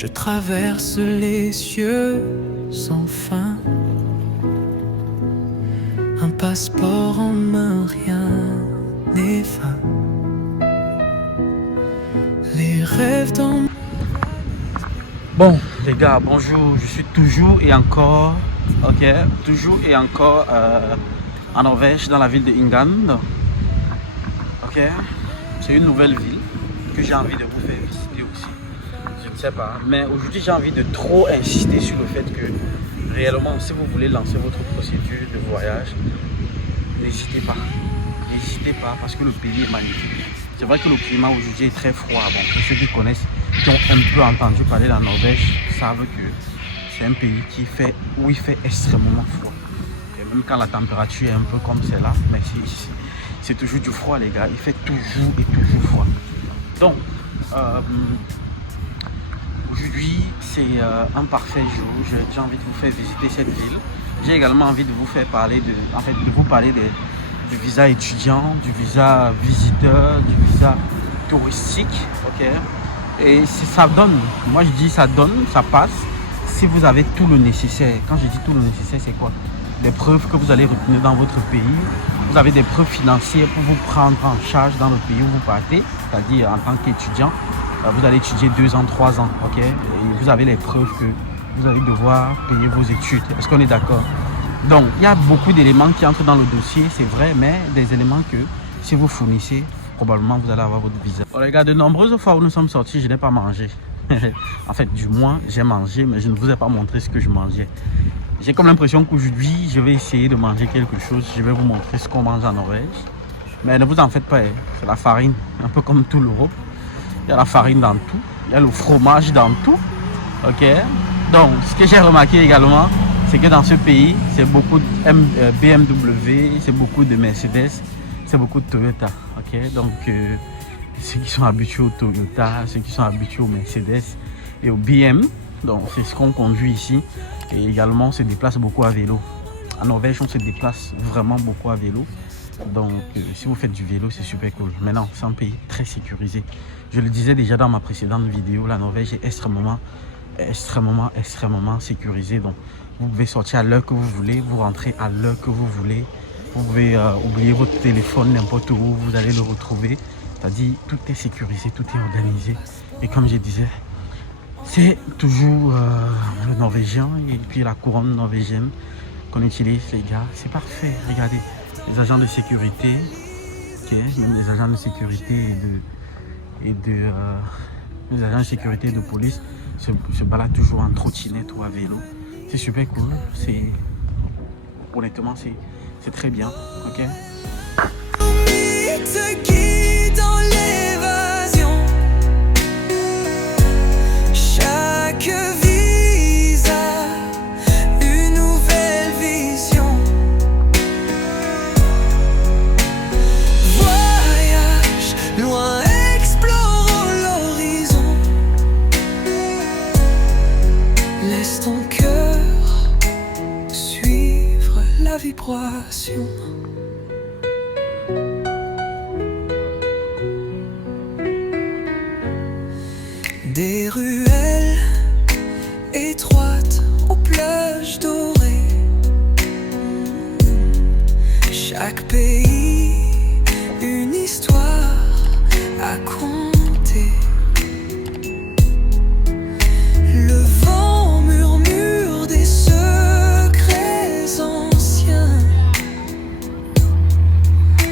Je traverse les cieux sans fin. Un passeport en main, rien n'est vain. Les rêves dans... Bon les gars, bonjour, je suis toujours et encore, toujours et encore en Norvège, dans la ville de Ingand. Ok, c'est une nouvelle ville que j'ai envie de vous faire visiter aussi. Je ne sais pas, mais aujourd'hui j'ai envie de trop insister sur le fait que réellement, si vous voulez lancer votre procédure de voyage, n'hésitez pas. N'hésitez pas parce que le pays est magnifique. C'est vrai que le climat aujourd'hui est très froid. Bon, pour ceux qui connaissent, qui ont un peu entendu parler de la Norvège, savent que c'est un pays où il fait extrêmement froid. Et même quand la température est un peu comme celle-là, mais c'est toujours du froid les gars. Il fait toujours et toujours froid. Donc, aujourd'hui, c'est un parfait jour. J'ai envie de vous faire visiter cette ville. J'ai également envie de vous faire parler du visa étudiant, du visa visiteur, du visa touristique. Ok. Et si ça donne, moi je dis ça donne, ça passe, si vous avez tout le nécessaire. Quand je dis tout le nécessaire, c'est quoi? Des preuves que vous allez retenir dans votre pays. Vous avez des preuves financières pour vous prendre en charge dans le pays où vous partez. C'est-à-dire en tant qu'étudiant, vous allez étudier 2 ans, 3 ans. Ok. Et vous avez les preuves que vous allez devoir payer vos études. Est-ce qu'on est d'accord? Donc, il y a beaucoup d'éléments qui entrent dans le dossier, c'est vrai, mais des éléments que si vous fournissez, probablement vous allez avoir votre visa. Bon, les gars, de nombreuses fois où nous sommes sortis, je n'ai pas mangé. En fait, du moins, j'ai mangé, mais je ne vous ai pas montré ce que je mangeais. J'ai comme l'impression qu'aujourd'hui, je vais essayer de manger quelque chose. Je vais vous montrer ce qu'on mange en Norvège. Mais ne vous en faites pas, hein. C'est la farine, un peu comme tout l'Europe. Il y a la farine dans tout, il y a le fromage dans tout. Ok. Donc, ce que j'ai remarqué également, c'est que dans ce pays, c'est beaucoup de BMW, c'est beaucoup de Mercedes, c'est beaucoup de Toyota. Ok, donc ceux qui sont habitués au Toyota, ceux qui sont habitués au Mercedes et au BM, donc c'est ce qu'on conduit ici. Et également, on se déplace beaucoup à vélo. En Norvège, on se déplace vraiment beaucoup à vélo. Donc, si vous faites du vélo, c'est super cool. Maintenant, c'est un pays très sécurisé. Je le disais déjà dans ma précédente vidéo, la Norvège est extrêmement sécurisé. Donc vous pouvez sortir à l'heure que vous voulez, vous rentrez à l'heure que vous voulez. Vous pouvez oublier votre téléphone n'importe où, vous allez le retrouver. C'est-à-dire tout est sécurisé, tout est organisé. Et comme je disais, c'est toujours le norvégien et puis la couronne norvégienne qu'on utilise les gars. C'est parfait, regardez, les agents de sécurité, les agents de sécurité les agents de sécurité et de police se baladent toujours en trottinette ou à vélo. C'est super cool. Honnêtement, c'est très bien. Ok. Chaque visa, une nouvelle vision. Voyage loin, explorons l'horizon. Laisse ton cœur suivre la vibration. Des ruelles étroites aux plages dorées. Chaque pays, une histoire à conter. Le vent murmure des secrets anciens.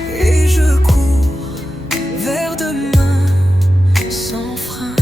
Et je cours vers demain sans frein.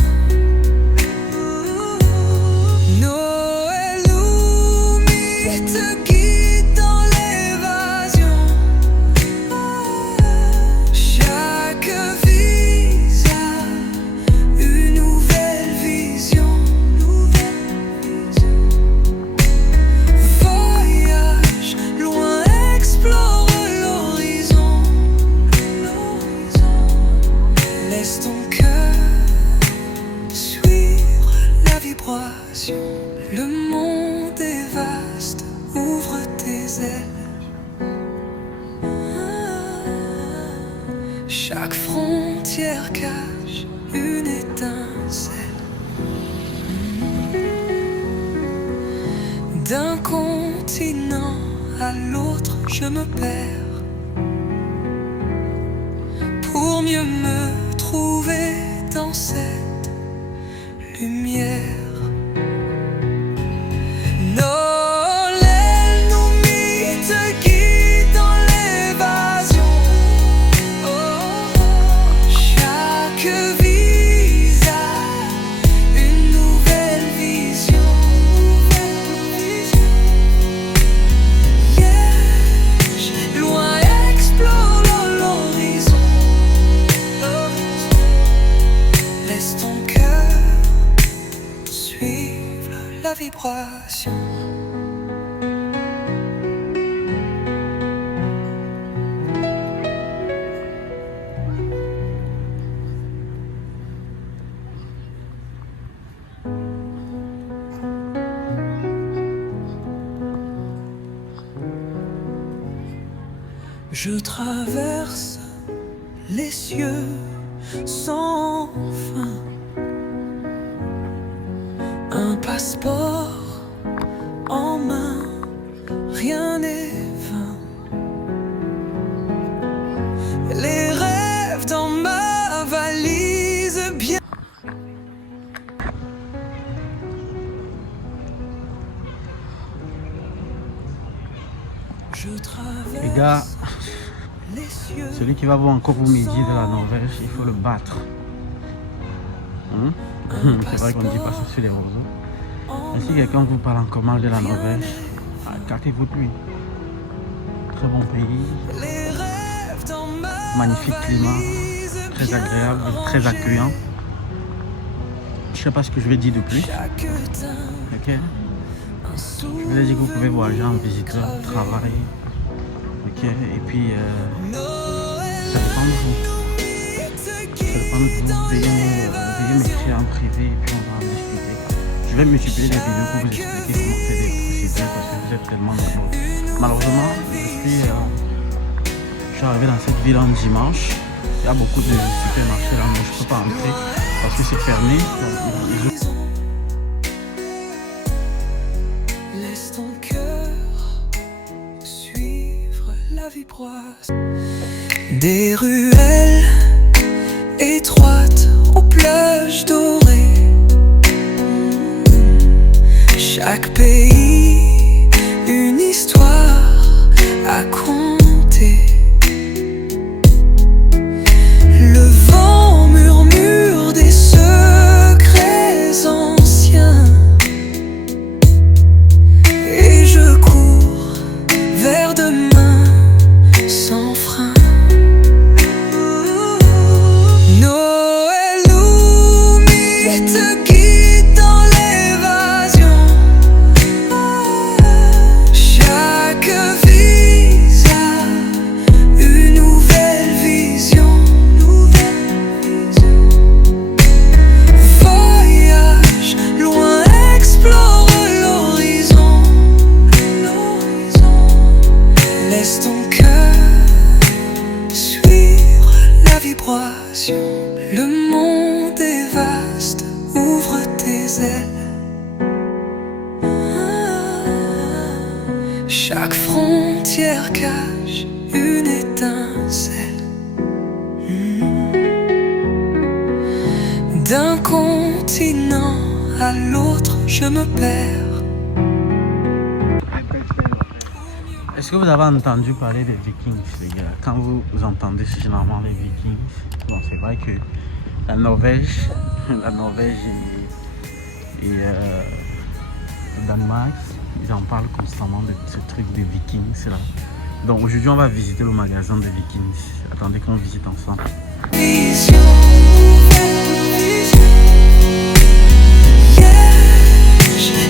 D'un continent à l'autre, je me perds pour mieux me trouver dans cette lumière. Nos ailes, nos mythes guident dans l'évasion. Chaque visage, une nouvelle vision. Loin explore l'horizon. Laisse ton cœur suivre la vibration. Je traverse les cieux sans fin, un passeport en main, rien n'est vain. Les rêves dans ma valise bien. Je traverse. Les gars, Les cieux. celui qui va voir encore au midi de la Norvège, il faut le battre. C'est vrai qu'on ne dit pas ça sur les roseaux. Mais si quelqu'un vous parle encore mal de la Norvège, écartez-vous de lui. Très bon pays, Les rêves dans ma magnifique climat, très agréable, très accueillant. Je sais pas ce que je vais dire de plus. chaque teint, Ok. un Je vous ai dit que vous pouvez voyager en visiteur, travailler. Ok. Et puis, ça dépend de vous. Ça dépend de vous. Veuillez m'écrire en privé et puis on va en discuter. Je vais multiplier les vidéos pour vous expliquer comment faire des procédures parce que vous êtes tellement nombreux. Malheureusement, je suis arrivé dans cette ville en dimanche. Il y a beaucoup de supermarchés là, mais je ne peux pas entrer parce que c'est fermé. laisse ton cœur suivre la vibration. Des ruelles étroites aux plages dorées. Chaque pays, une histoire à conter. Le vent murmure des secrets anciens. Et je cours vers demain sans frein. Noël ou mythe guide dans l'évasion. Chaque visage, une nouvelle vision. Voyage loin, explore l'horizon. Laisse ton cœur suivre la vibration. Le monde est vaste, ouvre tes ailes. Chaque frontière cache une étincelle. D'un continent à l'autre, je me perds. Est-ce que vous avez entendu parler des Vikings, les gars? Quand vous entendez généralement les Vikings, bon, c'est vrai que la Norvège et le Danemark, ils en parlent constamment de ce truc des Vikings là. Donc aujourd'hui, on va visiter le magasin des Vikings. Attendez qu'on visite ensemble. Vision.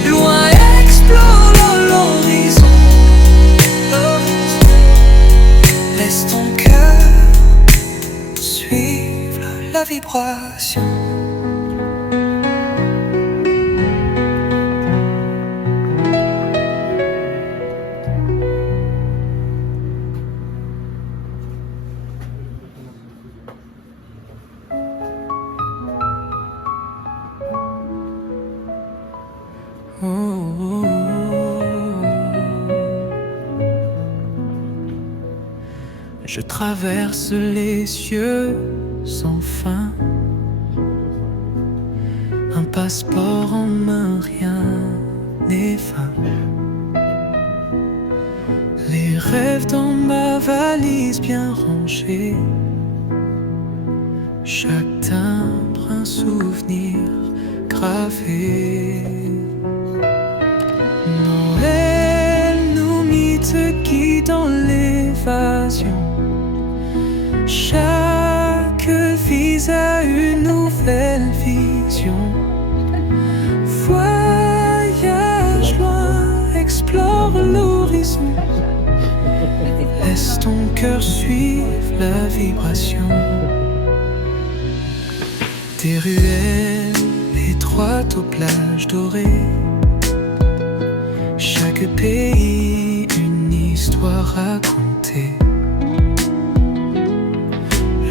Loin explore l'horizon. Laisse ton cœur suivre la vibration. Oh, oh, oh. Je traverse les cieux sans fin. Un passeport en main, rien n'est vain. Les rêves dans ma valise bien rangés. Chaque timbre un souvenir gravé. Noël nous mythe qui dans l'évasion. Chaque fille a une nouvelle vision. Voyage loin, explore l'horizon. Laisse ton cœur suivre la vibration. Des ruelles étroites aux plages dorées. Chaque pays une histoire racontée.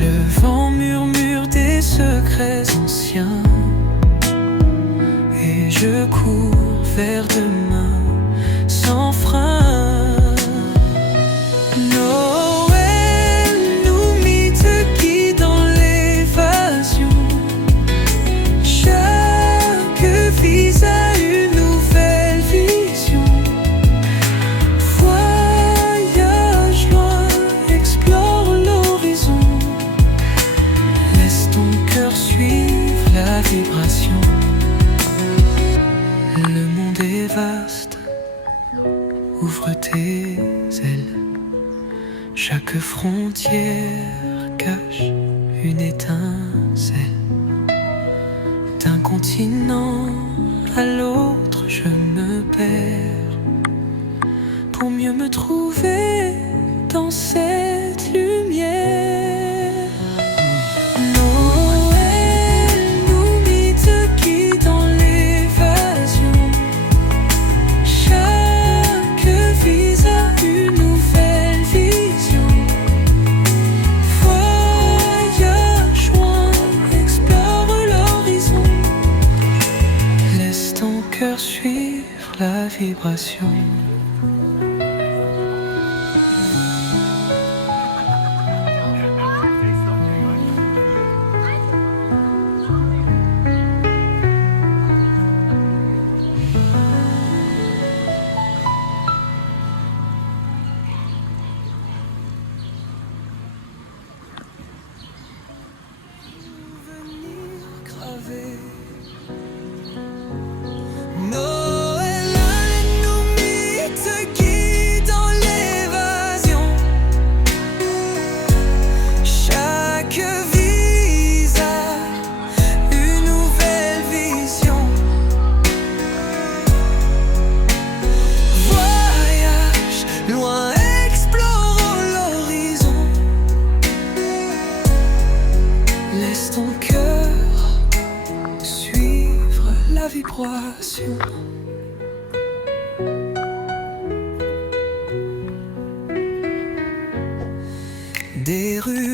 Le vent murmure des secrets anciens. Et je cours vers demain sans frein. Noël nous mythe qui dans l'évasion. Chaque vie a une nouvelle vision. Voyage loin, explore l'horizon. Laisse ton cœur suivre la vibration. Le monde est vaste, ouvre tes ailes. Chaque frontière cache une étincelle. D'un continent à l'autre je me perds pour mieux me trouver dans cette lumière. Noël nous mythe qui dans l'évasion. Chaque vie a une nouvelle vision. Voyage loin, explore l'horizon. Laisse ton cœur suivre la vibration. Noël nous mythe qui dans l'évasion. Chaque vie a une nouvelle vision. Voyage loin, explore l'horizon. Laisse ton cœur suivre la vibration. Des rues